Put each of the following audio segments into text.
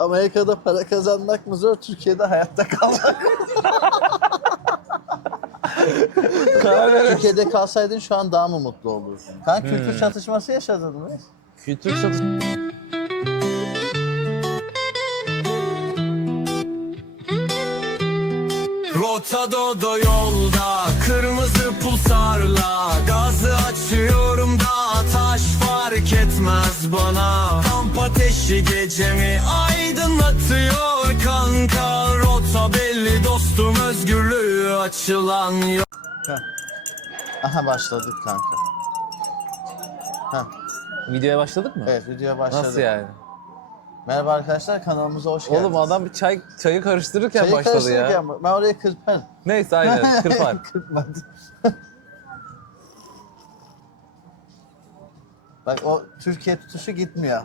Amerika'da para kazanmak mı zor, Türkiye'de hayatta kalmak mı? Karar ver. Türkiye'de kalsaydın şu an daha mı mutlu olurdun? Kanka kültür çatışması yaşadın mı? Kültür çatışması. Rotadodo yolda kırmızı pulsarla gazı açıyorum da taş fark etmez bana. Kamp ateşi gecemi aydınlatıyor kanka. Rota belli dostum, özgürlüğü açılan yol. Aha başladık kanka. Heh, Videoya başladık mı? evet videoya başladık. Nasıl yani? Merhaba arkadaşlar, kanalımıza hoş geldiniz. Oğlum adam bir çayı karıştırırken Çayı başladı ya. karıştırırken ben orayı kırparım. Neyse aynen kırpar. Kırpmadım. Bak o Türkiye tutuşu gitmiyor.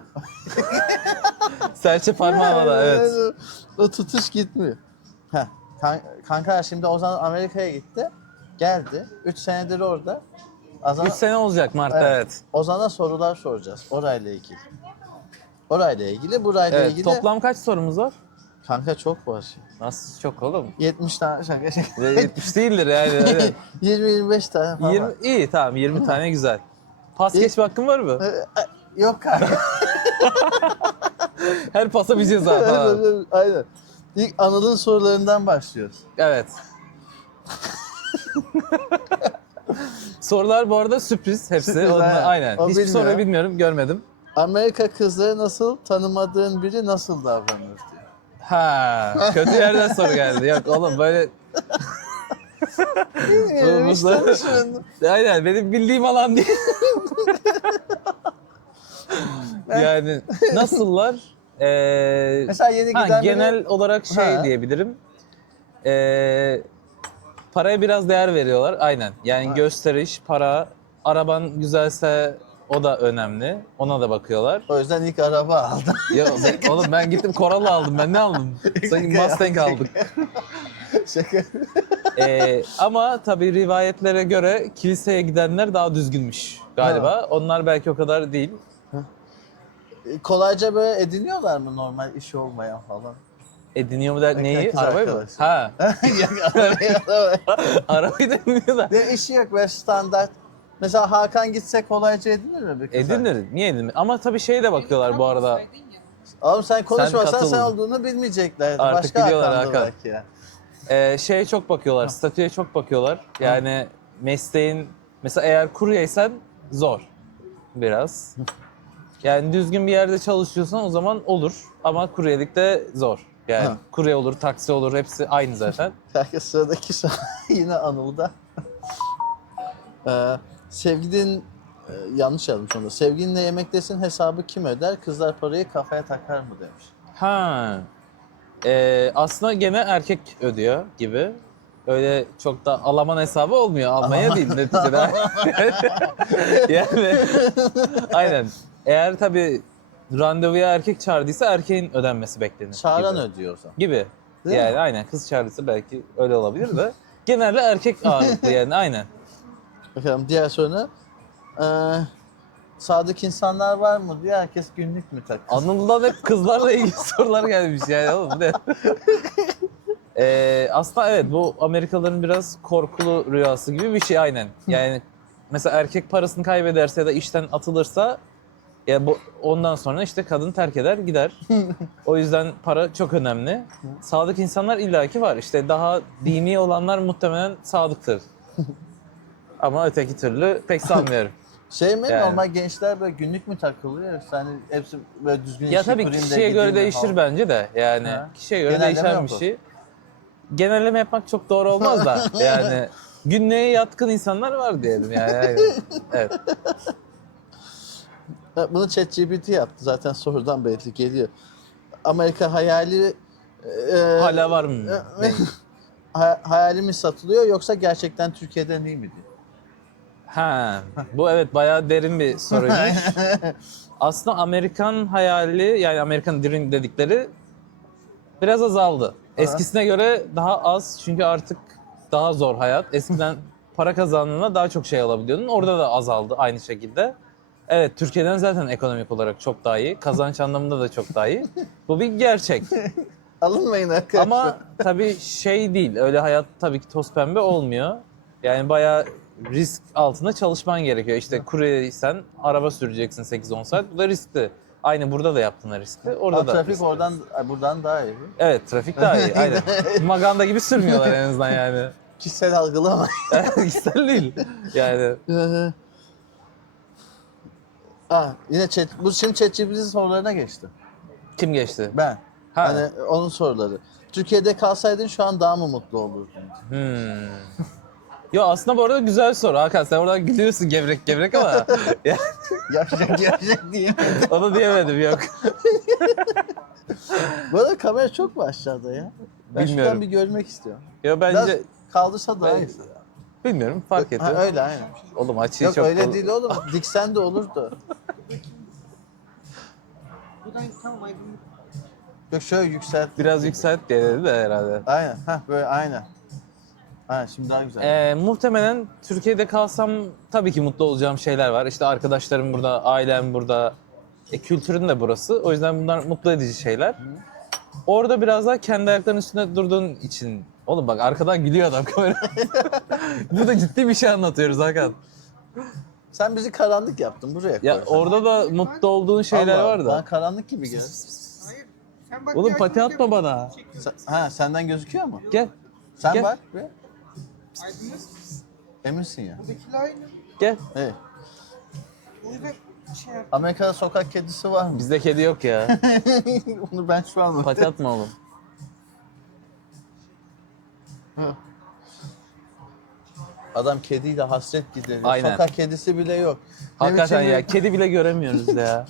Serçe parmağına da evet. O tutuş gitmiyor. Heh, kanka şimdi Ozan Amerika'ya gitti. Geldi. 3 senedir orada. 3 sene olacak Mart'ta evet. Ozan'a sorular soracağız orayla ilgili. Orayla ilgili, burayla Evet, ilgili. toplam kaç sorumuz var? Kanka çok var. Nasıl çok oğlum? 70 tane şaka. 70 değildir yani. Evet. 20-25 tane falan. 20, iyi tamam 20 tane güzel. Pas geçme hakkın var mı? Yok kanka. Her pasa bir ceza falan. Aynen. İlk Anıl'ın sorularından başlıyoruz. Evet. Sorular bu arada sürpriz hepsi. Sürpriz, Onlar, aynen. o Hiçbir bilmiyor. soruyu bilmiyorum, görmedim. Amerika kızları nasıl, tanımadığın biri nasıl davranır diyor. Ha, kötü yerden soru geldi. Yok oğlum böyle... Hiç tanışmadın. Aynen benim bildiğim alan değil. Yani nasıllar? Mesela yeni giden genel olarak şey Ha. diyebilirim. Paraya biraz değer veriyorlar. Aynen. Yani gösteriş, para, araban güzelse o da önemli. Ona da bakıyorlar. O yüzden ilk araba aldım. Ya oğlum ben gittim Corolla aldım. Ben ne aldım? Sanki Mustang aldık. Şaka. Ama tabii rivayetlere göre kiliseye gidenler daha düzgünmüş galiba. Onlar belki o kadar değil. Kolayca böyle ediniyorlar mı normal işi olmayan falan? Ediniyor mu der neyi? Kız Arabayı mı? arkadaşı. Ha. Yok, arabaya. Arabayı da ediniyorlar. Ne işi yok böyle standart. Mesela Hakan gitse kolayca edinir mi bir kız? Edinir. Niye edinir? Ama tabii şeye de bakıyorlar bu arada. Oğlum sen konuşmasan katıldın. sen olduğunu bilmeyecekler. Artık Başka biliyorlar Hakan'dı Hakan. belki ya. Şeye çok bakıyorlar, statüye çok bakıyorlar. Yani mesleğin, mesela eğer kuryeysen zor biraz. Yani düzgün bir yerde çalışıyorsan o zaman olur ama kuryelikte zor. Yani Ha. kurye olur, taksi olur, hepsi aynı zaten. Herkes sıradaki soru yine Anıl'da. Sevgilin, yanlış yazmış onu. Sevgilinle yemektesin, hesabı kim öder? Kızlar parayı kafaya takar mı demiş. Ha. Aslında gene erkek ödüyor gibi. Öyle çok da alaman hesabı olmuyor. Almaya değil neticede. Yani aynen. Eğer tabii randevuya erkek çağırdıysa erkeğin ödenmesi beklenir. Çağıran gibi. ödüyor o zaman. Gibi. Değil Yani mi? aynen kız çağırdıysa belki öyle olabilir de. Genelde erkek ağırlıklı yani aynen. Bakalım diğer soru. Sadık insanlar var mı diye herkes günlük mü takıyor? Anıl'dan hep kızlarla ilgili sorular gelmiş yani oğlum ne? Aslında evet bu Amerikalıların biraz korkulu rüyası gibi bir şey aynen. Yani mesela erkek parasını kaybederse ya da işten atılırsa ya ondan sonra işte kadın terk eder gider. O yüzden para çok önemli. Sadık insanlar illaki var. İşte daha dini olanlar muhtemelen sadıktır. Ama öteki türlü pek sanmıyorum. Şey mi Yani. normal gençler böyle günlük mü takılıyor yoksa hani hepsi böyle düzgün Ya işi tabii kurayım da kişiye göre gideyim mi değişir falan? bence de. Yani Ha. kişiye göre Genelleme değişen bir yok o. şey. Genelleme yapmak çok doğru olmaz da yani günlüğe yatkın insanlar var diyelim yani. Evet. Bunu ChatGPT yaptı zaten sorudan belli geliyor. Amerika hayali Hala var mı? Ne? hayali mi satılıyor yoksa gerçekten Türkiye'den değil mi diyor. Ha, bu evet bayağı derin bir soruymuş. Aslında Amerikan hayali yani Amerikan Dream dedikleri biraz azaldı. Eskisine göre daha az çünkü artık daha zor hayat. Eskiden para kazandığında daha çok şey alabiliyordun. Orada da azaldı aynı şekilde. Evet, Türkiye'den zaten ekonomik olarak çok daha iyi. Kazanç anlamında da çok daha iyi. Bu bir gerçek. Alınmayın arkadaşlar. Ama tabii şey değil, öyle hayat tabii ki toz pembe olmuyor. Yani bayağı risk altında çalışman gerekiyor. İşte kuryeysen araba süreceksin 8-10 saat. Bu da riskli. Aynı burada da yaptığın riskli. Orada da trafik riskli. buradan daha iyi. Evet, trafik daha iyi. Aynen. Maganda gibi sürmüyorlar en azından yani. Kişisel algılama. Güzel değil. Yani Yine bu şimdi ChatGPT sorularına geçti. kim geçti? Ben. Ha. Hani onun soruları. Türkiye'de kalsaydın şu an daha mı mutlu olurdun? Yo, aslında bu arada güzel soru Hakan. Sen oradan gülüyorsun gevrek gevrek ama Yapacak değil. onu diyemedim, yok. Bu arada kamera çok mu aşağıda ya? Ben Bilmiyorum. şuradan bir görmek istiyorum. Yo, Biraz bence kaldırsa daha iyi. bilmiyorum, fark etmiyor. Öyle aynen. Oğlum açıyı Yok çok öyle değil oğlum. Diksen de olurdu. Buradan tamam aydınlık. Yok şöyle yükselt. Biraz yükselt diye dedi de herhalde. Aynen. Böyle aynen. Aynen şimdi daha güzel. Muhtemelen Türkiye'de kalsam tabii ki mutlu olacağım şeyler var. İşte arkadaşlarım burada, ailem burada, kültürün de burası. O yüzden bunlar mutlu edici şeyler. Orada biraz daha kendi ayaklarının üstünde durduğun için. Oğlum bak, arkadan gülüyor adam kamera. Burada ciddi bir şey anlatıyoruz Hakan. Sen bizi karanlık yaptın buraya koy. Ya orada da mutlu olduğun şeyler Allah, var da. Bana karanlık gibi geldi. Hayır. Sen bak Oğlum bir pati aydınlık atma yap. bana. Senden gözüküyor mu? Gel, Sen Gel. bak bir. Aydınlık. Eminsin ya. Buradakiler aynı. gel. Evet. O yüzden şey yap. Amerika'da sokak kedisi var mı? Bizde kedi yok ya. Onu ben şu an Pati atma oğlum. Adam kediyle hasret gideriyor. Aynen. Sokak kedisi bile yok. Ne Hakikaten biçim ya, kedi bile göremiyoruz ya.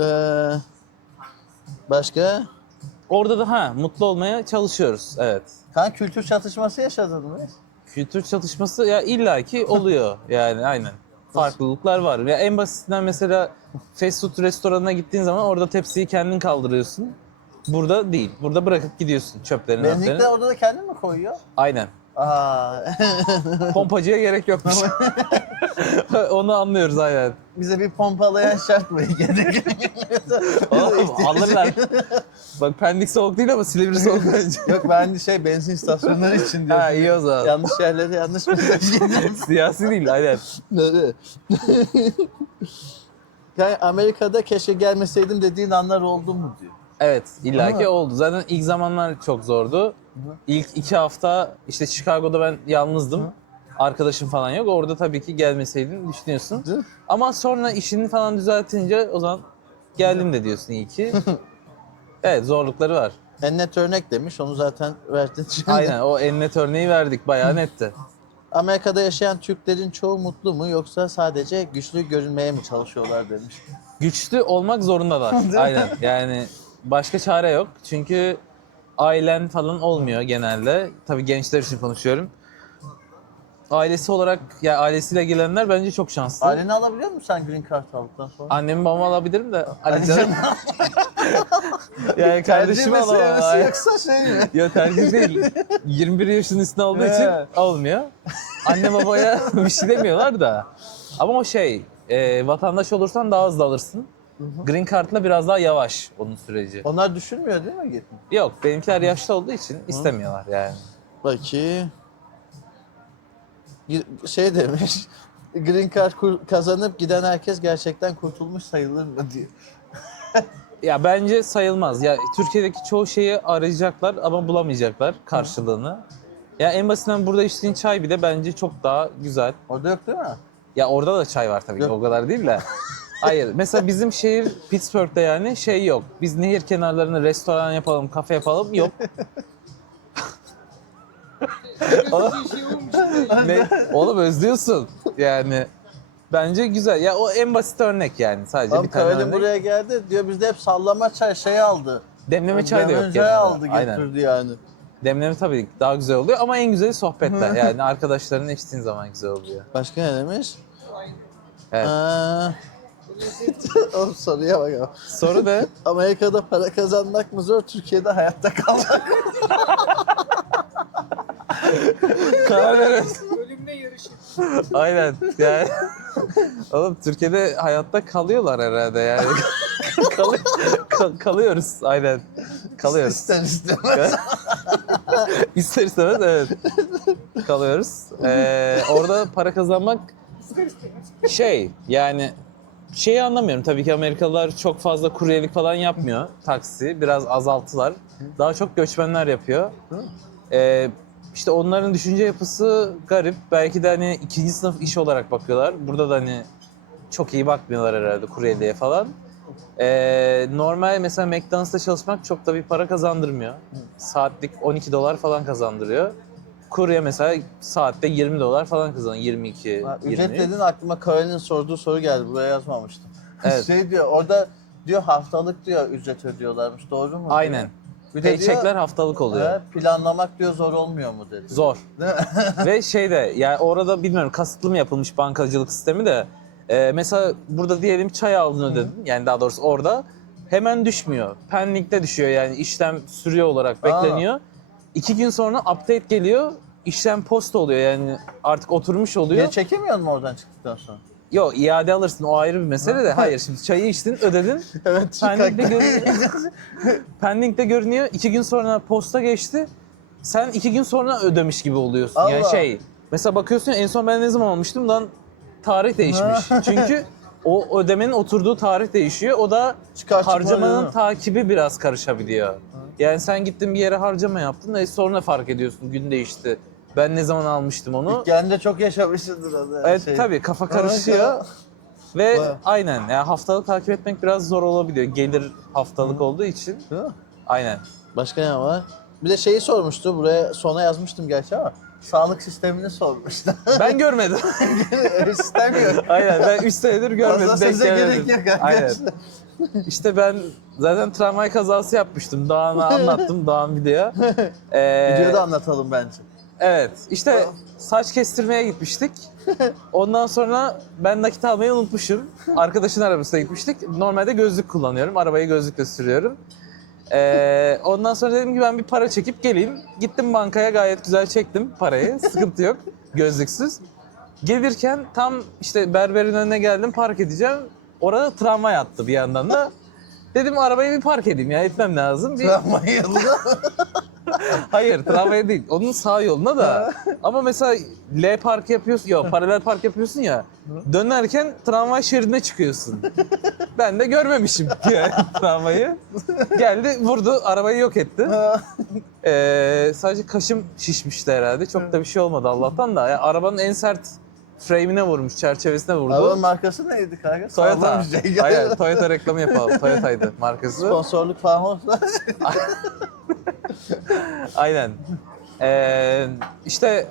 Ee, başka? Orada da mutlu olmaya çalışıyoruz, evet. Kanka kültür çatışması yaşadın mı? Kültür çatışması ya illaki oluyor yani, aynen. Farklılıklar var. Ya en basitinden mesela fast food restoranına gittiğin zaman orada tepsiyi kendin kaldırıyorsun. Burada değil. Burada bırakıp gidiyorsun çöplerini. Benlikler atlarını. orada da kendin mi koyuyor? Aynen. Aa, Pompacıya gerek yokmuş. Onu anlıyoruz aynen. bize bir pompalayan şart mı? Oğlum alırlar. Bak Pendik soğuk değil ama Silivri soğuk bence. Yok ben de benzin istasyonları için diyorum. Ha, iyi o zaman. Yanlış yerlere yanlış mesaj geliyor. Siyasi değil, aynen. Nereye? Yani Amerika'da keşke gelmeseydim dediğin anlar oldu mu diyor. Evet, illaki Ama- oldu. Zaten ilk zamanlar çok zordu. İlk 2 hafta işte Chicago'da ben yalnızdım. Arkadaşım falan yok. Orada tabii ki gelmeseydin düşünüyorsun. Değil mi? Ama sonra işini falan düzeltince o zaman geldim de diyorsun iyi ki. Evet, zorlukları var. En net örnek demiş, onu zaten verdin şimdi. Aynen, o en net örneği verdik. Bayağı netti. Amerika'da yaşayan Türklerin çoğu mutlu mu yoksa sadece güçlü görünmeye mi çalışıyorlar demiş. Güçlü olmak zorundalar. Aynen. Yani başka çare yok. Çünkü ailen falan olmuyor genelde. Tabii gençler için konuşuyorum. Ailesi olarak, ya ailesiyle gelenler bence çok şanslı. Aileni alabiliyor musun sen Green Card aldıktan sonra? Annemi babamı alabilirim de. Hani canım. Yani kardeşimi Tercih alamam. meselesi Ay. yoksa şey mi? Ya tercih değil. 21 yaşının üstünde olduğu için Evet. olmuyor. Anne babaya bir şey demiyorlar da. Ama o vatandaş olursan daha hızlı alırsın. Green Card'la biraz daha yavaş onun süreci. Onlar düşünmüyor değil mi gitme? Yok, benimkiler yaşlı olduğu için istemiyorlar yani. Bakayım. Şey demiş. Green Card kazanıp giden herkes gerçekten kurtulmuş sayılır mı diyor. Ya bence sayılmaz. Ya Türkiye'deki çoğu şeyi arayacaklar ama bulamayacaklar karşılığını. Ya en basitinden burada içtiğin çay bile bence çok daha güzel. Orada yok değil mi? Ya orada da çay var tabii ki, Yok. o kadar değil de. Hayır, mesela bizim şehir Pittsburgh'te yani yok. Biz nehir kenarlarına restoran yapalım, kafe yapalım, yok. Bir şey olmuş. Ne? Oğlum özlüyorsun yani. Bence güzel. Ya o en basit örnek yani, sadece Abi bir tane Kavali örnek. buraya geldi diyor bizde hep sallama çay aldı. Demleme çay da yok Demleme çay genelde. aldı Aynen. getirdi yani. Demleme tabii daha güzel oluyor ama en güzeli sohbetler. Yani arkadaşlarınla içtiğin zaman güzel oluyor. Başka ne demiş? Evet. Oğlum soruya bak ama. Soru da Amerika'da para kazanmak mı zor, Türkiye'de hayatta kalmak mı? karar ver. Ölümle yarışı. Aynen. Yani Oğlum Türkiye'de hayatta kalıyorlar herhalde yani. Kalıyoruz aynen. Kalıyoruz. İster istemez. İster istemez evet. Kalıyoruz. Orada para kazanmak yani şeyi anlamıyorum. Tabii ki Amerikalılar çok fazla kuryelik falan yapmıyor. Taksi biraz azalttılar. Daha çok göçmenler yapıyor. İşte onların düşünce yapısı garip. Belki de hani ikinci sınıf iş olarak bakıyorlar. Burada da hani çok iyi bakmıyorlar herhalde kuryeliğe falan. Normal mesela McDonald's'ta çalışmak çok da bir para kazandırmıyor. Saatlik $12 falan kazandırıyor. Kurye mesela saatte $20 falan kazanıyor. 22, Ha, 23. ücret dedin aklıma Karolin'in sorduğu soru geldi. Buraya yazmamıştım. Evet. Şey diyor orada diyor haftalık diyor ücret ödüyorlarmış. Doğru mu? Aynen. Bir de Paycheckler diyor, haftalık oluyor. planlamak diyor zor olmuyor mu dedi. Zor. Değil mi? Ve yani orada bilmiyorum kasıtlı mı yapılmış bankacılık sistemi de mesela burada diyelim çay aldın ödedin. Yani daha doğrusu orada hemen düşmüyor. Pending'de düşüyor yani işlem sürüyor olarak bekleniyor. 2 gün sonra update geliyor. İşlem post oluyor yani artık oturmuş oluyor. Geri çekemiyor mu oradan çıktıktan sonra? Yok iade alırsın o ayrı bir mesele de. Hayır şimdi çayı içtin ödedin. Evet Pending'de görünüyor. Pending'de görünüyor. 2 gün sonra posta geçti. Sen 2 gün sonra ödemiş gibi oluyorsun. Yani Allah. mesela bakıyorsun en son ben ne zaman almıştım lan tarih değişmiş. Çünkü o ödemenin oturduğu tarih değişiyor. O da Çıkar çıkmaz harcamanın değil mi? takibi biraz karışabiliyor. Yani sen gittin bir yere harcama yaptın ve sonra fark ediyorsun gün değişti. Ben ne zaman almıştım onu? Kendi çok yaşamışsındır o da. Evet tabii kafa karışıyor. Ve Bayağı. aynen yani haftalık takip etmek biraz zor olabiliyor. Gelir haftalık olduğu için. Değil mi? Aynen. Başka ne var? Bir de şeyi sormuştu. Buraya sona yazmıştım gerçi ama sağlık sistemini sormuştu. Ben görmedim. İstemiyor. Aynen ben 3 senedir görmedim. Fazla denk söze gelemedim. gerek yok Aynen. arkadaşlar. İşte ben zaten tramvay kazası yapmıştım. Doğan'a anlattım. Doğan video. Videoda anlatalım bence. Evet. İşte saç kestirmeye gitmiştik. Ondan sonra ben nakit almayı unutmuşum. Arkadaşın arabasına gitmiştik. Normalde gözlük kullanıyorum. Arabayı gözlükle sürüyorum. Ondan sonra dedim ki ben bir para çekip geleyim. Gittim bankaya gayet güzel çektim parayı. Sıkıntı yok. Gözlüksüz. Gelirken tam işte berberin önüne geldim park edeceğim. Orada tramvay attı bir yandan da. Dedim arabayı bir park edeyim ya etmem lazım. Travmayı yolda. Hayır tramvaya değil. Onun sağ yoluna da. Ama mesela L park yapıyorsun. Yok paralel park yapıyorsun ya. Dönerken tramvay şeridine çıkıyorsun. Ben de görmemişim yani tramvayı. Geldi vurdu arabayı yok etti. Sadece kaşım şişmişti herhalde. Çok da bir şey olmadı Allah'tan da. Yani arabanın en sert frame'ine vurmuş, çerçevesine vurdu. Arabanın markası neydi kanka? Toyota. Sağlam bir şey. Aynen Toyota reklamı yapalım. Toyota'ydı markası. Sponsorluk falan olsa. Aynen. İşte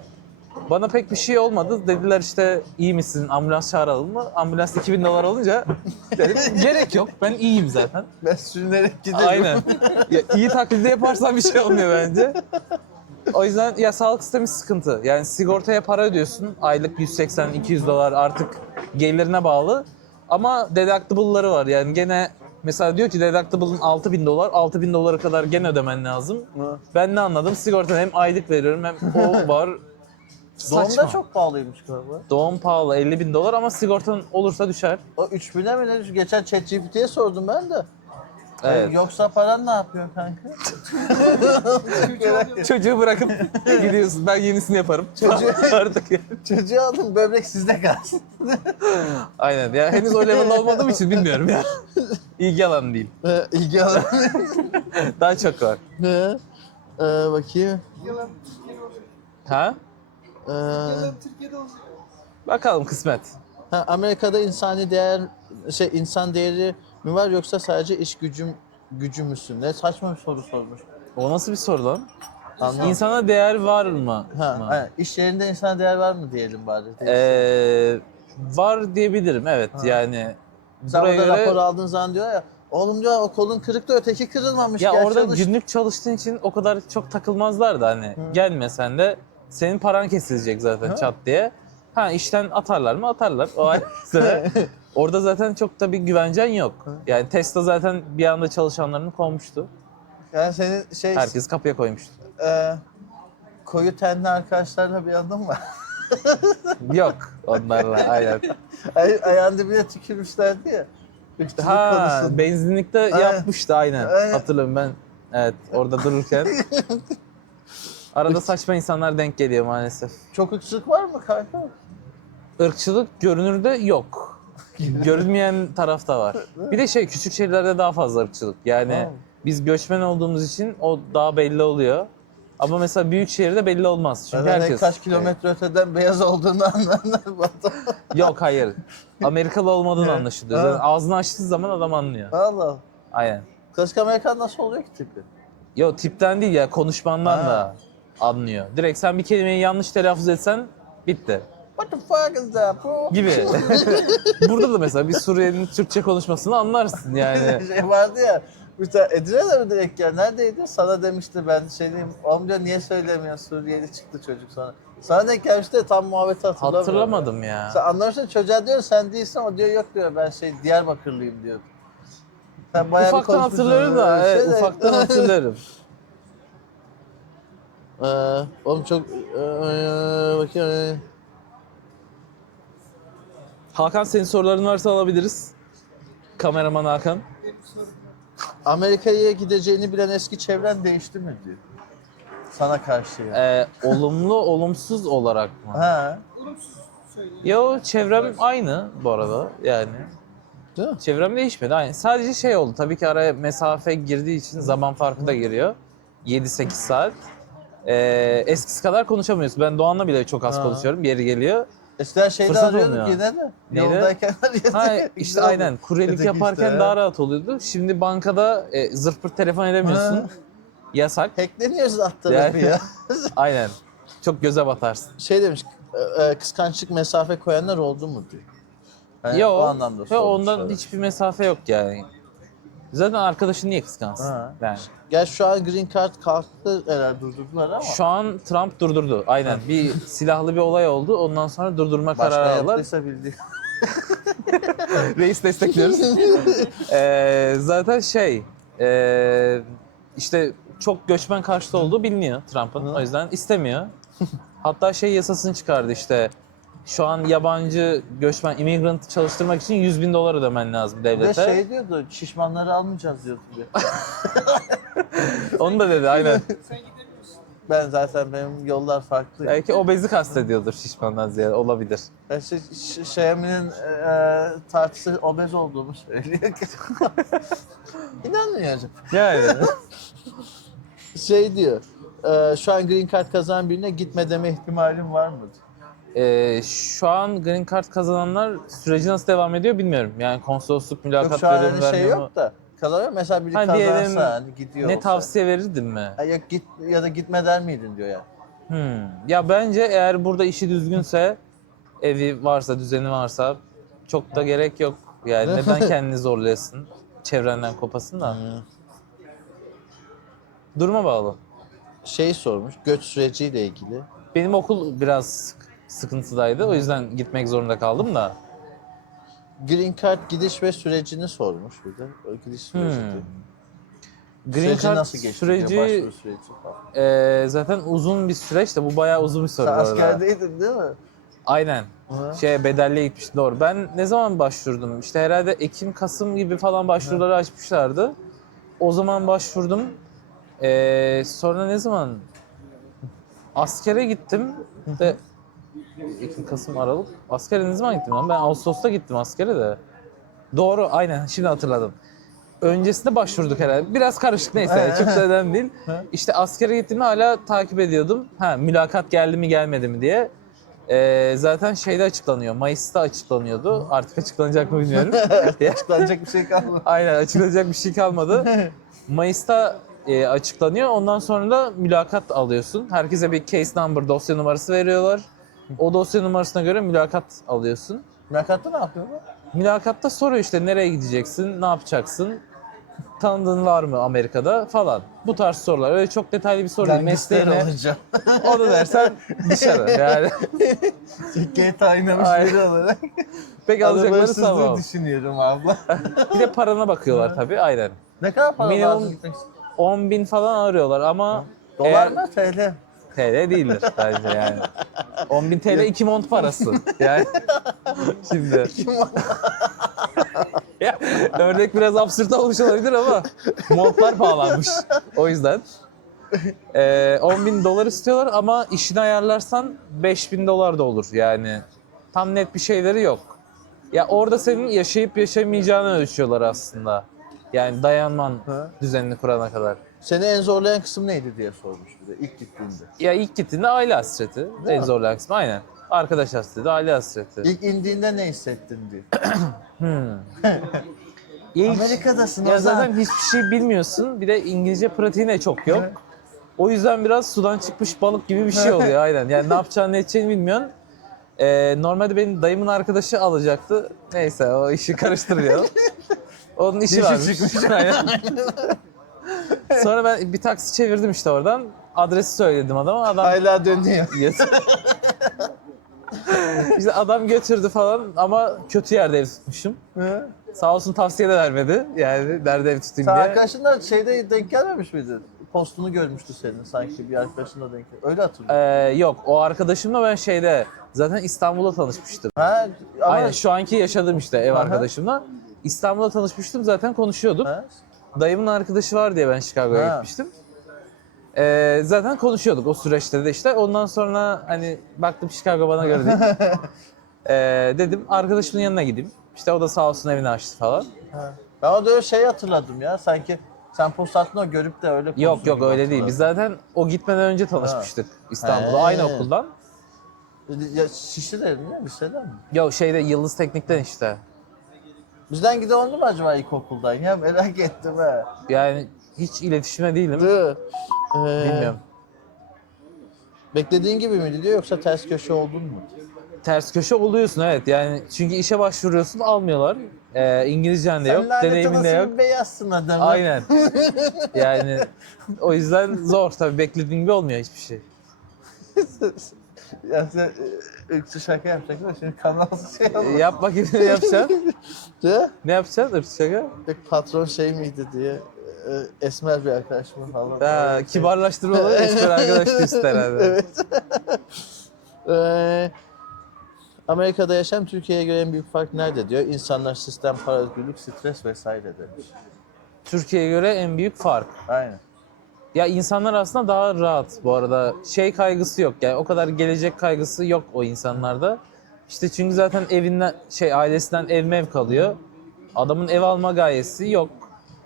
bana pek bir şey olmadı. Dediler işte iyi misin ambulans çağıralım mı? Ambulans $2000 olunca dedim gerek yok ben iyiyim zaten. Ben sürünerek giderim. Aynen. Ya, iyi taklidi yaparsan bir şey olmuyor bence. O yüzden ya sağlık sistemi sıkıntı. Yani sigortaya para ödüyorsun. Aylık $180-200 artık gelirine bağlı. Ama deductible'ları var. Yani gene mesela diyor ki deductible'ın $6000, $6000'a kadar gene ödemen lazım. Hı. Ben ne anladım? Sigortadan hem aylık veriyorum hem o var. Doğumda Saçma. çok pahalıymış galiba. Doğum pahalı $50.000 ama sigortan olursa düşer. O 3000'e mi ne düşüyor? Geçen ChatGPT'ye sordum ben de. Evet. Yoksa paran ne yapıyorsun kanka? Çocuğu bırakıp gidiyorsun. Ben yenisini yaparım. Çocuğu- Artık. Çocuğu aldım böbrek sizde kalsın. Aynen. Ya henüz o level'da olmadığım için bilmiyorum ya. İlgi alanı değil. İlgi alalım. Daha çok var. Bakayım. Yalan Türkiye'de olacak. Ha? Yalan Türkiye'de olacak. Bakalım kısmet. Amerika'da insani değer insan değeri mi var yoksa sadece iş gücü müsün? Ne saçma bir soru sormuş. O nasıl bir soru lan? Anlamadım. İnsana değer var mı? Aynen. İş yerinde insana değer var mı diyelim bari. Var diyebilirim evet yani. Sen buraya orada göre- rapor aldığın zaman diyor ya, oğlum diyor o kolun kırık da öteki kırılmamış. Ya gel orada çalış." günlük çalıştığın için o kadar çok takılmazlar da hani gelmesen de senin paran kesilecek zaten çat diye. Ha işten atarlar mı? Atarlar. O ayrı mesele. Orada zaten çok da bir güvencen yok. Yani Tesla zaten bir anda çalışanlarını kovmuştu. Yani senin Herkes kapıya koymuştu. koyu tenli arkadaşlarla bir anın var. Yok onlarla aynen. Ayağın dibine tükürmüşlerdi ya. Irkçılık Ha konusunda. benzinlikte Aynen. yapmıştı aynen. Aynen. Hatırlıyorum ben. Evet orada dururken. Arada saçma insanlar denk geliyor maalesef. Çok ırkçılık var mı kanka? Irkçılık görünürde yok. Görünmeyen tarafta var. Bir de küçük şehirlerde daha fazla ırkçılık. Yani Tamam. biz göçmen olduğumuz için o daha belli oluyor. Ama mesela büyük şehirde belli olmaz. Çünkü Zaten herkes... kaç kilometre öteden beyaz olduğunu anlarlar. Yok hayır. Amerikalı olmadığını Evet. anlaşılıyor. Ha. Zaten ağzını açtığı zaman adam anlıyor. Allah. Aynen. Klasik Amerikan nasıl oluyor ki tipi? Yo tipten değil ya konuşmandan Ha. da anlıyor. Direkt sen bir kelimeyi yanlış telaffuz etsen bitti. What the fuck is that bro? Gibi. Burada da mesela bir Suriyelinin Türkçe konuşmasını anlarsın yani. Şey vardı ya. Bir tane Edirne de mi direkt ya? Neredeydi? Sana demişti ben şey diyeyim. Oğlum diyor niye söylemiyorsun? Suriyeli çıktı çocuk sonra. Sana denk gelmişti de tam muhabbeti hatırlamıyorum. Hatırlamadım ya. Sen anlamışsın çocuğa diyorsun sen değilsin o diyor yok diyor ben Diyarbakırlıyım diyor. Sen bayağı Ufaktan bir konuşmuşsun. hatırlıyorum da, Şey evet, de- ufaktan hatırlarım. Oğlum çok bakayım. Hakan senin soruların varsa alabiliriz. Kameraman Hakan. Amerika'ya gideceğini bilen eski çevren değişti mi diyor. Sana karşı ya. Olumlu, olumsuz olarak mı? Ha. Olumsuz söyleyeyim. Yo çevrem aynı bu arada yani. Değil mi? Çevrem değişmedi aynı. Sadece oldu tabii ki araya mesafe girdiği için zaman farkı da giriyor. 7-8 saat. Eskisi kadar konuşamıyoruz. Ben Doğan'la bile çok az Ha. konuşuyorum. Yeri geliyor. Eskiden şeyde Fırsat arıyorduk olmuyor. yine de. Neydi? Yoldayken arıyorduk. Ha Güzel işte oldu. aynen kuryelik Öteki yaparken işte, daha ha. rahat oluyordu. Şimdi bankada zırt pırt telefon edemiyorsun. Ha. Yasak. Hackleniyoruz alt tarafı Yani- ya. Aynen. Çok göze batarsın. Şey demiş, kıskançlık mesafe koyanlar oldu mu diyor. Yani Yo, o anlamda yo sormuş ondan herhalde. hiçbir mesafe yok yani. Zaten arkadaşın niye kıskansın? Ha. Yani. Gerçi şu an green card kalktı herhalde durdurdular ama. Şu an Trump durdurdu. Aynen. Bir silahlı bir olay oldu. Ondan sonra durdurma Başka kararı aldılar. yaptıysa bildiği. Reis destekliyoruz. Zaten işte çok göçmen karşıtı olduğu biliniyor Trump'ın. Hı. O yüzden istemiyor. Hatta yasasını çıkardı işte. Şu an yabancı göçmen, immigrant çalıştırmak için $100.000 ödemen lazım Bir de devlete. şey diyordu, şişmanları almayacağız diyordu. diyor. Onu da dedi aynen. Sen gidemiyorsun. Ben zaten benim yollar farklı. Belki obezi kastediyordur şişmandan ziyade olabilir. Xiaomi'nin tartısı obez olduğumu söylüyor. İnanmıyor hocam. Yani. Şey diyor, şu an green card kazanan birine gitme deme ihtimalim var mı? Şu an Green Card kazananlar süreci nasıl devam ediyor bilmiyorum. Yani konsolosluk mülakat Yok şu an veriyor mu hani şey vermiyor mu? yok da. Kazanıyor mesela biri Hani diyelim, kazansa hani gidiyor Ne olsa. tavsiye verirdim mi? Ha, yok git ya da gitme der miydin diyor ya. Ya bence eğer burada işi düzgünse, evi varsa, düzeni varsa çok da gerek yok. Yani neden kendini zorlayasın? Çevrenden kopasın da. Duruma bağlı. Şey sormuş, göç süreciyle ilgili. Benim okul biraz sıkıntıdaydı. O yüzden gitmek zorunda kaldım da. Green Card gidiş ve sürecini sormuş bir de. O gidiş süreci diyor. Green Süreci Card nasıl geçti süreci diyor, başvuru süreci falan. zaten uzun bir süreç de bu bayağı uzun bir soru Sen bu arada. askerdeydin değil mi? Aynen. Hı. Bedelliye gitmiştim doğru. Ben ne zaman başvurdum? İşte herhalde Ekim, Kasım gibi falan başvuruları açmışlardı. O zaman başvurdum. Sonra ne zaman? Askere gittim. De Ekim, Kasım, Aralık. Askere ne zaman gittim lan? Ben Ağustos'ta gittim askere de. Doğru, aynen. Şimdi hatırladım. Öncesinde başvurduk herhalde. Biraz karışık neyse. Çok da önemli değil. İşte askere gittiğimde hala takip ediyordum. Mülakat geldi mi gelmedi mi diye. Zaten açıklanıyor. Mayıs'ta açıklanıyordu. Artık açıklanacak mı bilmiyorum. Açıklanacak bir şey kalmadı. Aynen açıklanacak bir şey kalmadı. Mayıs'ta açıklanıyor. Ondan sonra da mülakat alıyorsun. Herkese bir case number, dosya numarası veriyorlar. O dosya numarasına göre mülakat alıyorsun. Mülakatta ne yapıyor bu? Mülakatta soruyor işte nereye gideceksin, ne yapacaksın, tanıdığın var mı Amerika'da falan. Bu tarz sorular. Öyle çok detaylı bir soru değil. Gangster Mesleğine olacağım. onu dersen dışarı yani. Türkiye'yi tayinlamış Aynen. biri olarak. Pek alacakları Hırsızlığı tamam. düşünüyorum abla. Bir de parana bakıyorlar tabii aynen. Ne kadar para Minimum lazım gitmek için? 10.000 falan arıyorlar ama Dolar eğer mı TL? TL değildir bence yani. 10.000 TL 2 mont parası. Yani şimdi. Ya, örnek biraz absürt olmuş olabilir ama montlar pahalanmış. O yüzden. 10.000 dolar istiyorlar ama işini ayarlarsan 5.000 dolar da olur yani. Tam net bir şeyleri yok. Ya orada senin yaşayıp yaşamayacağını ölçüyorlar aslında. Yani dayanman Ha. düzenini kurana kadar. Seni en zorlayan kısım neydi diye sormuş bir de ilk gittiğinde. Ya ilk gittiğinde aile hasreti. En mi? zorlayan kısmı aynen. Arkadaş hasreti, aile hasreti. İlk indiğinde ne hissettin diye. İlk, Amerika'dasın ya Ozan. zaten hiçbir şey bilmiyorsun. Bir de İngilizce pratiğin de çok yok. O yüzden biraz sudan çıkmış balık gibi bir şey oluyor aynen. Yani ne yapacağını ne edeceğini bilmiyorsun. Normalde benim dayımın arkadaşı alacaktı. Neyse o işi karıştırıyor. Onun işi Dişi varmış. çıkmış. Aynen. Sonra ben bir taksi çevirdim işte oradan. Adresi söyledim adama. Adam Hala dönüyor. İşte adam götürdü falan ama kötü yerde ev tutmuşum. Sağ olsun tavsiye de vermedi. Yani nerede ev tutayım Sen diye. arkadaşınla şeyde denk gelmemiş miydin? Postunu görmüştü senin sanki bir arkadaşınla denk gelmiş. Öyle hatırlıyorum. Yok o arkadaşımla ben şeyde zaten İstanbul'da tanışmıştım. Ha, ama Aynen şu anki yaşadığım işte ev Aha. arkadaşımla. İstanbul'da tanışmıştım zaten konuşuyorduk. Ha? Dayımın arkadaşı var diye ben Chicago'ya Ha. gitmiştim. Zaten konuşuyorduk o süreçte de işte. Ondan sonra hani baktım Chicago bana göre değil. Dedim arkadaşımın yanına gideyim. İşte o da sağ olsun evini açtı falan. Ha. Ben o da öyle şey hatırladım ya. Sanki sen post attığında görüp de öyle Yok konuştun yok gibi öyle değil. Biz hatırladım. zaten o gitmeden önce tanışmıştık İstanbul'da. He. Aynı okuldan. Ya Şişli'de mi? Liseden mi? Ya şeyde Yıldız Teknik'ten işte. Bizden giden oldu mu acaba ilkokuldan? Ya merak ettim ha. Yani hiç iletişime değilim. Dı. Bilmiyorum. Beklediğin gibi miydi diyor yoksa ters köşe oldun mu? Ters köşe oluyorsun evet. Yani çünkü işe başvuruyorsun almıyorlar. İngilizcen de yok, Sen lanet deneyimin de olası yok. bir beyazsın adamı. Aynen. Yani o yüzden zor tabii beklediğin gibi olmuyor hiçbir şey. Ya sen ırkçı şaka yapacaksın ama şimdi kanalsız şey yapma. Yap bakayım ne yapacaksın? De, Ne yapacaksın ırkçı şaka? patron şey miydi diye esmer bir arkadaşım falan. Ha, kibarlaştırmaları esmer arkadaş diyorsun herhalde. Evet. Amerika'da yaşam Türkiye'ye göre en büyük fark nerede diyor. İnsanlar sistem, para, özgürlük, stres vesaire demiş. Türkiye'ye göre en büyük fark. Aynen. Ya insanlar aslında daha rahat bu arada. Şey kaygısı yok yani o kadar gelecek kaygısı yok o insanlarda. İşte çünkü zaten evinden ailesinden ev mev kalıyor. Adamın ev alma gayesi yok.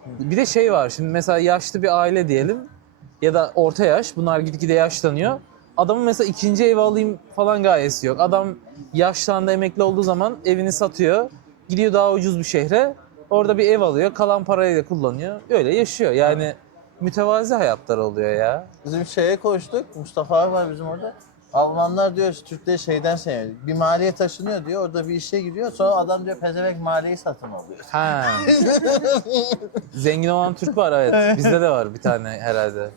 Bir de şey var şimdi mesela yaşlı bir aile diyelim ya da orta yaş bunlar gitgide yaşlanıyor. Adamın mesela ikinci ev alayım falan gayesi yok. Adam yaşlandı emekli olduğu zaman evini satıyor. Gidiyor daha ucuz bir şehre. Orada bir ev alıyor. Kalan parayı da kullanıyor. Öyle yaşıyor. Yani mütevazi hayatlar oluyor ya. Bizim şeye koştuk. Mustafa abi var bizim orada. Almanlar diyor Türkleri şeyden sevmiyor. Bir mahalleye taşınıyor diyor. Orada bir işe giriyor. Sonra adam diyor pezevenk mahalleyi satın alıyor. Ha. Zengin olan Türk var evet. Bizde de var bir tane herhalde.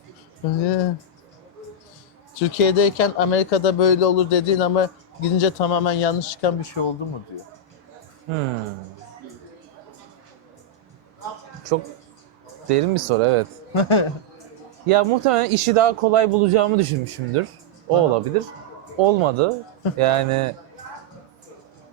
Türkiye'deyken Amerika'da böyle olur dediğin ama gidince tamamen yanlış çıkan bir şey oldu mu diyor. Çok derin bir soru evet. Ya muhtemelen işi daha kolay bulacağımı düşünmüşümdür. O olabilir. Olmadı. Yani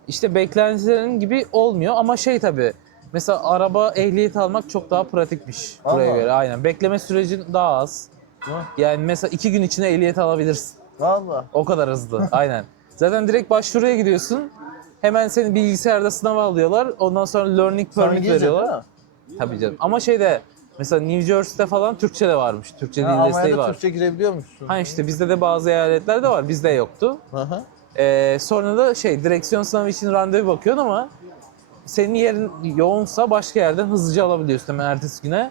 işte beklentilerin gibi olmuyor ama şey tabii. Mesela araba ehliyeti almak çok daha pratikmiş buraya Allah. göre. Aynen. Bekleme sürecin daha az. Değil mi? Yani mesela 2 gün içinde ehliyet alabilirsin. Valla. O kadar hızlı. Aynen. Zaten direkt başvuruya gidiyorsun. Hemen seni bilgisayarda sınava alıyorlar. Ondan sonra learning Sonra permit İngilizce değil veriyorlar. mi? Tabii canım. Ama şeyde mesela New Jersey'de falan Türkçe de varmış. Türkçe dil Ha, desteği Almanya'da var. Türkçe girebiliyormuşsun. Ha işte bizde de bazı eyaletlerde var. Bizde yoktu. Aha. Sonra da direksiyon sınavı için randevu bakıyorsun ama senin yerin yoğunsa başka yerden hızlıca alabiliyorsun hemen ertesi güne.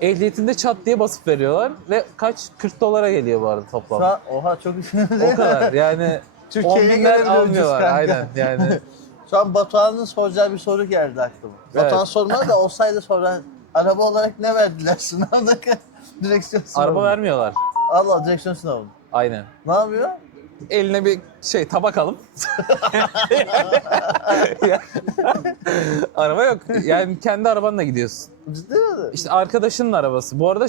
Ehliyetinde çat diye basıp veriyorlar ve kaç? 40 dolara geliyor bu arada Şu toplam. an, oha çok O kadar yani Türkiye'ye 10 göre binler bile ucuz almıyorlar kanka. aynen yani. Şu an Batuhan'ın soracağı bir soru geldi aklıma. Evet. Batuhan sormadı da olsaydı soran araba olarak ne verdiler sınavda? Direksiyon sınavı. Araba vermiyorlar. Allah direksiyon sınavı. Aynen. Ne yapıyor? Eline bir tabak alıp araba yok. Yani kendi arabanla gidiyorsun. Ciddi mi? İşte arkadaşının arabası. Bu arada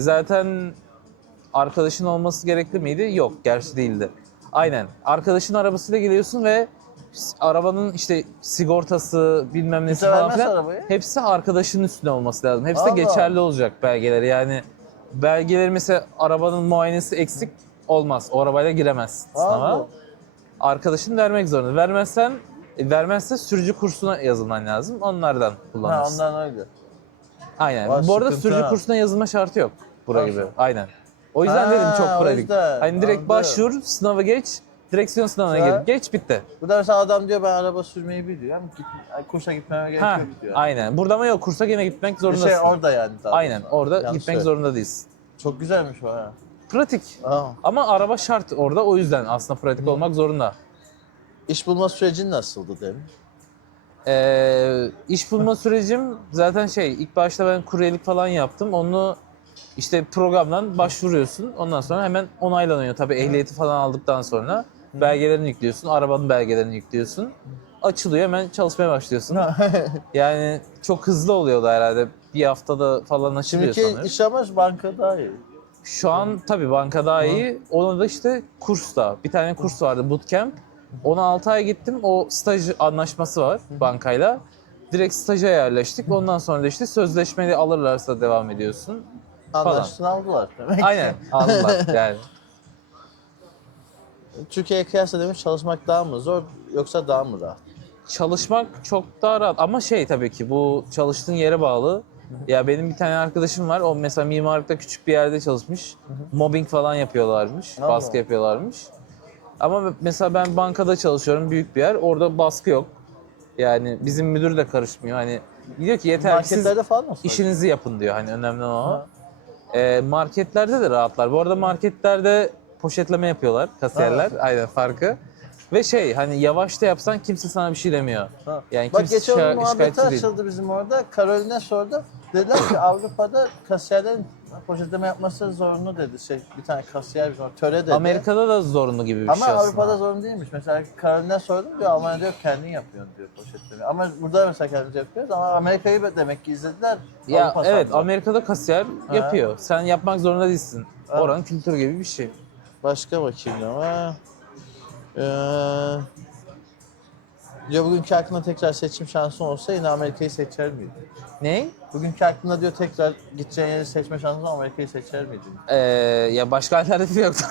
zaten arkadaşın olması gerekli miydi? Yok, gerçi değildi. Aynen. Arkadaşın arabasıyla geliyorsun ve arabanın işte sigortası, bilmem nesi Kimse falan vermez filan arabayı. hepsi arkadaşının üstüne olması lazım. Hepsi de Allah. geçerli olacak belgeleri. Yani belgeleri mesela arabanın muayenesi eksik olmaz. O arabayla giremezsin sınava. Allah. Arkadaşın vermek zorunda. Vermezse sürücü kursuna yazılman lazım. Onlardan Ha, kullanırsın. ondan öyle. Aynen. Vay, Bu arada sıkıntı sürücü ha. kursuna yazılma şartı yok. Bura Nasıl? gibi. Aynen. O yüzden Ha, dedim çok o pratik. yüzden. Hani direkt Anladım. başvur, sınavı geç, direksiyon sınavına Ha. gir. Geç, bitti. Bu da mesela adam diyor ben araba sürmeyi biliyorum. Kursa gitmeme gerek Ha, yok diyor. aynen. Burada ama yok. Kursa gene gitmek Bir zorundasın. şey orada yani. daha Aynen. doğrusu. Orada Yanlış gitmek söyledim. zorunda değilsin. Çok güzelmiş o ha. Pratik. Aa. Ama araba şart orada. O yüzden aslında pratik olmak zorunda. İş bulma sürecin nasıldı demin? İş bulma sürecim zaten ilk başta ben kuryelik falan yaptım. Onu işte programdan başvuruyorsun. Ondan sonra hemen onaylanıyor. Tabii ehliyeti falan aldıktan sonra belgelerini yüklüyorsun. Arabanın belgelerini yüklüyorsun. Açılıyor, hemen çalışmaya başlıyorsun. Yani çok hızlı oluyordu herhalde. Bir haftada falan açılıyor Şimdiki sanırım. iş ama banka daha iyi. Şu an tabii banka daha iyi. Ona da işte kursta. Bir tane kurs vardı, bootcamp. Ona 6 ay gittim. O staj anlaşması var bankayla. Direkt staja yerleştik. Ondan sonra da işte sözleşmeli alırlarsa devam ediyorsun. Anlaştın aldılar demek. Aynen, aldılar yani. Türkiye'ye kıyasla demiş çalışmak daha mı zor yoksa daha mı rahat? Çalışmak çok daha rahat ama tabii ki bu çalıştığın yere bağlı. Ya benim bir tane arkadaşım var. O mesela mimarlıkta küçük bir yerde çalışmış. Mobbing falan yapıyorlarmış. Allah. Baskı yapıyorlarmış. Ama mesela ben bankada çalışıyorum, büyük bir yer. Orada baskı yok. Yani bizim müdür de karışmıyor. Hani diyor ki yeter ki siz Marketlerde falan mı? işinizi yapın diyor. Hani önemli olan o. Marketlerde de rahatlar. Bu arada marketlerde poşetleme yapıyorlar kasiyerler. Aynen, farkı. Ve hani yavaş da yapsan kimse sana bir şey demiyor. Ha. Yani Bak kimse geçen onun muhabbeti şikayetçi değil. açıldı bizim orada. Karoline sordum. Dediler ki Avrupa'da kasiyerlerin poşetleme yapması zorunlu dedi. Bir tane kasiyer bir töre dedi. Amerika'da da zorunlu gibi bir Ama şey aslında. Avrupa'da zorunlu değilmiş. Mesela Karoline sordum diyor Almanya diyor kendin yapıyorsun diyor poşetleme. Ama burada mesela kendimiz yapıyoruz ama Amerika'yı demek ki izlediler. Ya Avrupa evet, sandılar. Amerika'da kasiyer yapıyor. Sen yapmak zorunda değilsin. Ha. Oranın kültürü gibi bir şey. Başka bakayım ama. Ya bugünkü aklına tekrar seçim şansın olsa yine Amerika'yı seçer miydin? Ne? Bugünkü aklına diyor tekrar gideceğin yeri seçme şansın olsa Amerika'yı seçer miydin? Ya başka alternatifi yoktu.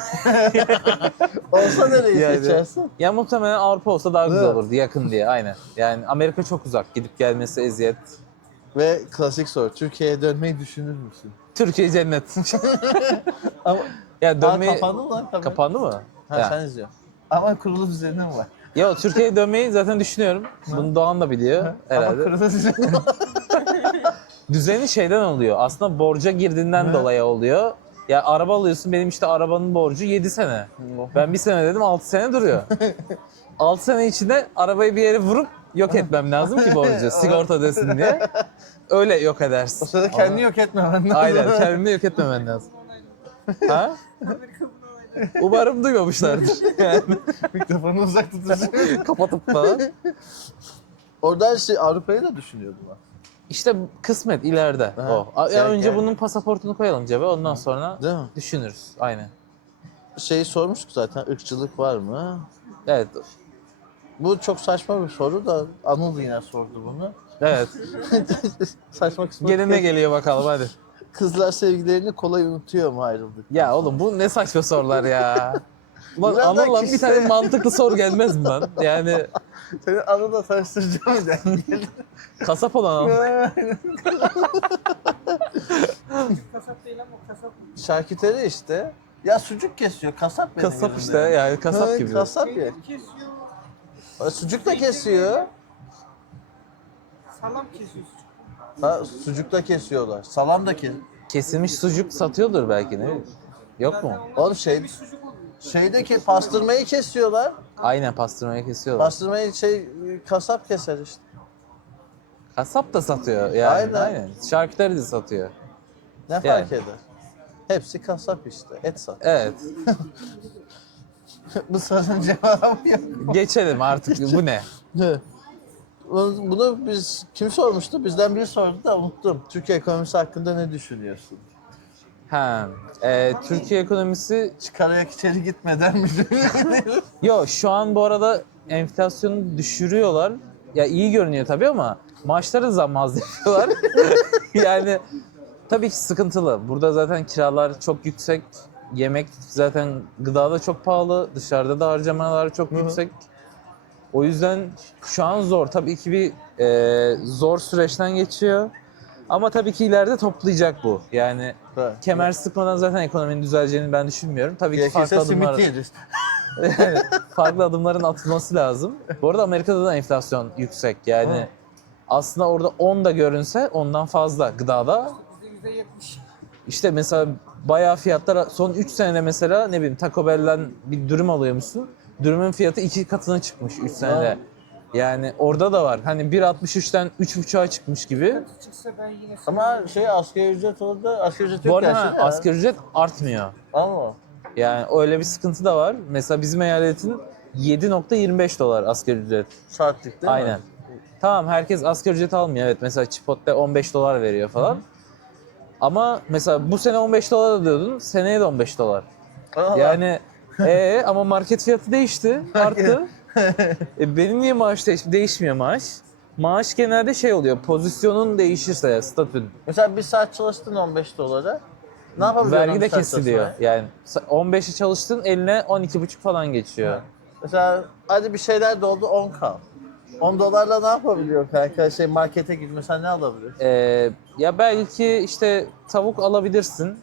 Olsa nereyi Yani- seçersin? Ya muhtemelen Avrupa olsa daha güzel Evet. olurdu, yakın diye, aynen. Yani Amerika çok uzak, gidip gelmesi eziyet. Ve klasik soru, Türkiye'ye dönmeyi düşünür müsün? Türkiye cennet. Ama Ya dönmeyi... kapandı mı lan tabii. Kapandı mı? Ha Ya. sen izliyorsun. Ama kurulu düzenim var. Ya Türkiye'ye dönmeyi zaten düşünüyorum. Bunu Doğan da biliyor Ama herhalde. kurulu düzenim var. Düzeni şeyden oluyor. Aslında borca girdiğinden Hı. dolayı oluyor. Ya araba alıyorsun, benim işte arabanın borcu 7 sene. Ben bir sene dedim, 6 sene duruyor. 6 sene içinde arabayı bir yere vurup yok etmem lazım ki borcu, sigorta ödesin diye. Öyle yok O edersin. sırada kendini yok etmemen lazım. Aynen, kendini yok etmemen lazım. Ha? Umarım duymamışlardır. Yani Mikrofonu uzak tutacaksın. kapatıp falan. Orada Avrupa'yı da düşünüyordum ben. İşte kısmet ileride Aha. o. Ya Yani- önce bunun pasaportunu koyalım cebe, ondan sonra Değil mi? düşünürüz. Aynen. Şeyi sormuştuk zaten, ırkçılık var mı? Evet. Bu çok saçma bir soru da Anıl yine sordu bunu. Evet. Saçma kısmı. Gene ne geliyor bakalım hadi. Kızlar sevgilerini kolay unutuyor mu ayrıldık? Ya oğlum bu ne saçma sorular ya. Ulan Biraz daha Anıl'la bir kişisel. tane mantıklı soru gelmez mi lan? Yani Seni Anıl'la tanıştıracağım bir de. kasap olan Anıl. Kasap değil ama kasap. Şarküteri işte. Ya sucuk kesiyor, kasap benim Kasap gözümde. işte, yani kasap gibi. Kasap ya. Peynir kesiyor. Sucuk da kesiyor. Salam kesiyor. Ha, sucuk da kesiyorlar. Salam da kesiyor. Kesilmiş sucuk satıyordur belki, ne bileyim. Yok mu? Oğlum Bir sucuk oluyor. şeydeki pastırmayı kesiyorlar. Aynen, pastırmayı kesiyorlar. Pastırmayı kasap keser işte. Kasap da satıyor yani. Aynen. Aynen. Şarküteri de satıyor. Ne Yani. fark eder? Hepsi kasap işte. Et sat. Evet. Bu sorunun cevabı yok. Geçelim artık. Bu ne? Bunu kim sormuştu? Bizden biri sordu da unuttum. Türkiye ekonomisi hakkında ne düşünüyorsun? Ha, Türkiye ekonomisi Çıkararak içeri gitmeden mi? Yo şu an bu arada enflasyonu düşürüyorlar. Ya iyi görünüyor tabii ama maaşları zam az yapıyorlar. Yani tabii ki sıkıntılı. Burada zaten kiralar çok yüksek. Yemek zaten gıda da çok pahalı. Dışarıda da harcamalar çok yüksek. O yüzden şu an zor. Tabii ki bir zor süreçten geçiyor. Ama tabii ki ileride toplayacak bu. Yani Evet. kemer sıkmadan zaten ekonominin düzeleceğini ben düşünmüyorum. Tabii ki farklı Gerekirse simit adımlar... yeriz. farklı adımların atılması lazım. Bu arada Amerika'da da enflasyon yüksek. Yani Hı. aslında orada 10 da görünse ondan fazla gıdada. Bizde %70. İşte mesela bayağı fiyatlar son 3 senede mesela ne bileyim Taco Bell'den bir dürüm alıyormuşsun. Dürümün fiyatı 2 katına çıkmış 3 senede. Ha. Yani orada da var. Hani 1.63'ten 3.5'a çıkmış gibi. Kötü çıksa ben yine Ama asgari ücret orada, asgari ücret Bu yok arada gerçi de. asgari ücret artmıyor. Ama Yani öyle bir sıkıntı da var. Mesela bizim eyaletin 7.25 dolar asgari ücret. saatlik değil mi? Aynen. Tamam herkes asgari ücret almıyor. Evet mesela Chipotle 15 dolar veriyor falan. Ama mesela bu sene 15 dolar ödüyordun, seneye de 15 dolar. Allah. Yani ama market fiyatı değişti, arttı. Benim niye maaş değişmiyor maaş? Maaş genelde şey oluyor, pozisyonun değişirse statün. Mesela bir saat çalıştın 15 dolara. Ne yapabiliyorsun? Vergi bir de saat kesiliyor. çalışmaya? Yani 15'i çalıştın eline 12,5 falan geçiyor. Mesela hadi bir şeyler doldu 10K. 10 dolarla ne yapabiliyor kanka? Markete gitmesen ne alabiliyorsun? Ya belki işte tavuk alabilirsin.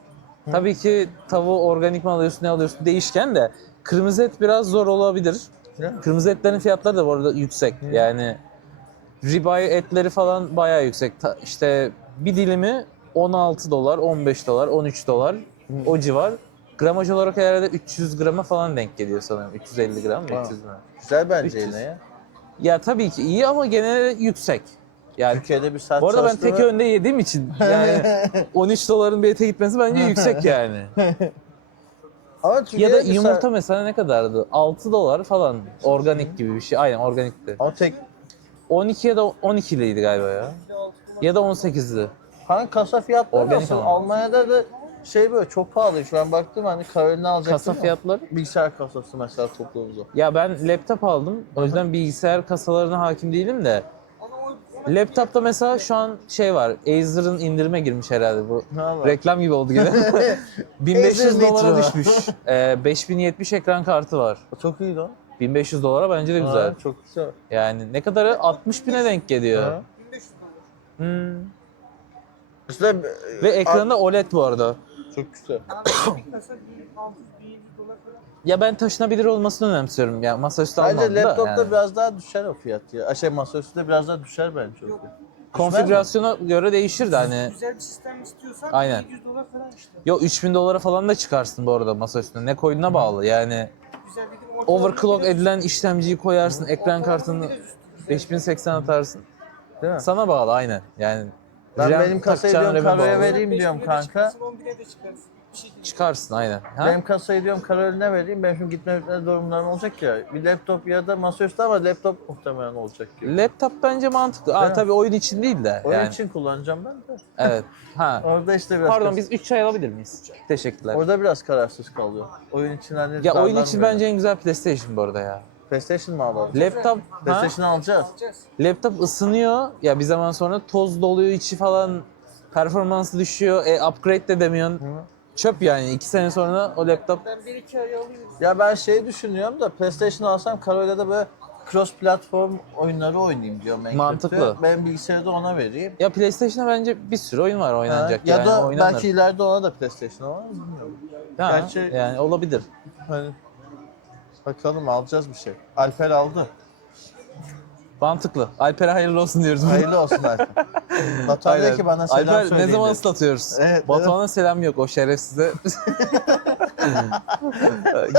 Tabii ki tavuğu organik mi alıyorsun ne alıyorsun değişken de kırmızı et biraz zor olabilir. Değil mi? Kırmızı etlerin fiyatları da bu arada yüksek. Yani ribeye etleri falan bayağı yüksek. İşte bir dilimi 16 dolar, 15 dolar, 13 dolar o civar. Gramaj olarak herhalde 300 grama falan denk geliyor sanırım. 350 gram mı? Ha. 300 mü? Güzel bence 300. yine ya. Ya tabii ki iyi ama genelde yüksek. Yani Türkiye'de bir saat bu arada ben çalıştığını- tek önde yediğim için yani 13 doların bir ete gitmesi bence yüksek yani. Ama Ya Türkiye'de da bir yumurta saat- mesela ne kadardı? 6 dolar falan organik gibi bir şey. Aynen organikti. Ama tek 12 ya da 12'liydi galiba ya. Ya da 18'di. Hani kasa fiyatları Organik nasıl? ama. Almanya'da da böyle çok pahalı. Şu an baktım hani Karolina alacaktım. Kasa ya. fiyatları. Bilgisayar kasası mesela toplumunca. Ya ben laptop aldım. O yüzden bilgisayar kasalarına hakim değilim de. Laptopta mesela şu an şey var. Acer'ın indirime girmiş herhalde bu. Allah. Reklam gibi oldu yine. 1500 Acer dolara Nitro. düşmüş. 5070 ekran kartı var. Çok iyi lan. 1500 dolara bence de güzel. Ha, çok güzel. Yani ne kadarı? 60 bine denk geliyor. Ha. 1500 dolar. Hmm. İşte, Ve ekranı OLED bu arada. çok güzel. Abi bir kasa 1600-1700 dolar falan. Ya ben taşınabilir olmasını önemsiyorum. Yani masaüstü Bence almam da. laptopta Yani. biraz daha düşer o fiyat ya. Masaüstü de biraz daha düşer bence. Yok. Konfigürasyona göre değişir de hani. Güzel bir sistem istiyorsan Aynen. 700 dolar falan işte. Yo 3000 dolara falan da çıkarsın bu arada masaüstüne. Ne koyduğuna bağlı yani. Güzel bir ortalama Overclock biraz- edilen işlemciyi koyarsın, ekran kartını biraz üstü güzel. 5080 atarsın. Değil mi? Sana bağlı aynen. Yani Ben RAM benim kasayı takacağın diyorum RAM'e Karo'ya bağlı. vereyim diyorum 5000'e de kanka. çıkarsın, 11'e de çıkarsın. Bir şey değil. Çıkarsın aynen. Ha? Benim kasayı diyorum Karo'ya vereyim. Ben şimdi gitme durumlarım olacak ya. Bir laptop ya da masaüstü ama laptop muhtemelen olacak gibi. Laptop bence mantıklı. Değil mi? Tabii oyun için değil de. Oyun yani. için kullanacağım ben de. Evet. Ha. Orada işte biraz Pardon biz 3 çay alabilir miyiz? Teşekkürler. Orada biraz kararsız kalıyor. Oyun için hani Ya oyun darlar için mı bence en güzel PlayStation bu arada ya. PlayStation mı alalım? Laptop, ha? PlayStation alacağız. Alacağız. Laptop ısınıyor. Ya bir zaman sonra toz doluyor içi falan. Performansı düşüyor. Upgrade de demiyorsun. Çöp yani. 2 sene sonra o laptop. Ben 1-2 ay alayım. Ya ben düşünüyorum da PlayStation alsam Karo'yla da böyle cross platform oyunları oynayayım diyorum en Mantıklı. kötü. Ben bilgisayarı da ona vereyim. Ya PlayStation'da bence bir sürü oyun var oynanacak. Ya yani da oynanır. belki ileride ona da PlayStation ama bilmiyorum. Ha, gerçi- yani olabilir. Hani bakalım alacağız bir şey. Alper aldı. Mantıklı. Alper'e hayırlı olsun diyoruz. Hayırlı olsun Alper. Batuhan diyor Aynen. ki bana selam Alper söyleyin ne zaman dedi. ıslatıyoruz? Evet, Batuhan'a selam yok o şerefsize.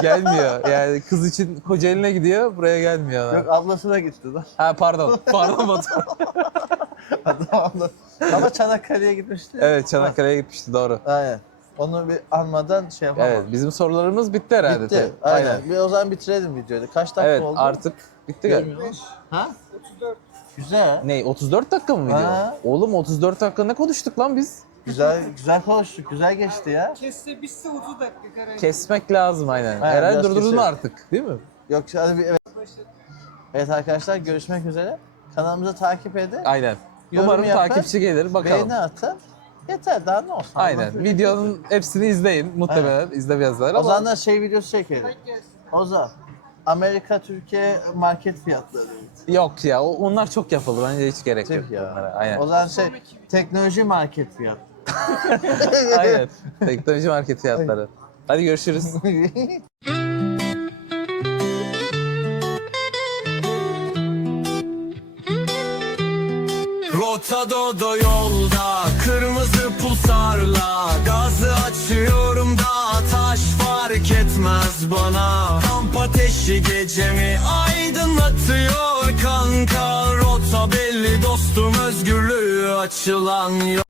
Gelmiyor. Yani kız için Kocaeli'ne gidiyor, buraya gelmiyor. Yok ablasına gitti lan. Ha pardon. Pardon Batuhan. Adam ama Çanakkale'ye gitmişti. Evet Çanakkale'ye gitmişti doğru. Aynen. Onu bir anmadan şey yapamam. Evet bizim sorularımız bitti herhalde. Bitti. tabii. Aynen. Bir o zaman bitirelim videoyu. Kaç dakika Evet oldu? artık bitti galiba. Görmüyoruz. Ha? 34. Güzel. Ne 34 dakika mı video? Ha. Oğlum 34 dakika ne konuştuk lan biz? Güzel konuştuk. Güzel geçti ya. Kesse bitse 30 dakika karar. Kesmek lazım aynen. Aynen, Herhalde biraz durdurdun keselim. artık değil mi? Yok hadi bir evet. Evet arkadaşlar görüşmek üzere. Kanalımızı takip edin. Aynen. Yorum Umarım yapın, takipçi gelir bakalım. Beğeni atın. Yeter daha ne olsun. Aynen. Anlatıyor. Videonun hepsini izleyin. Muhtemelen izlemezler O ama zaman da şey videosu çekelim. Ozan. Amerika Türkiye market fiyatları. yok ya. Onlar çok yapıldı. Bence hiç gerek yok Tüh ya. onlara. Aynen. O zaman teknoloji market fiyatı. Aynen. Teknoloji market fiyatları. Hadi görüşürüz. Rotadodo yolda kırmızı pulsarla gazı açıyorum da taş fark etmez bana. Kamp ateşi gecemi aydınlatıyor kanka. Rota belli dostum özgürlüğü açılan yol.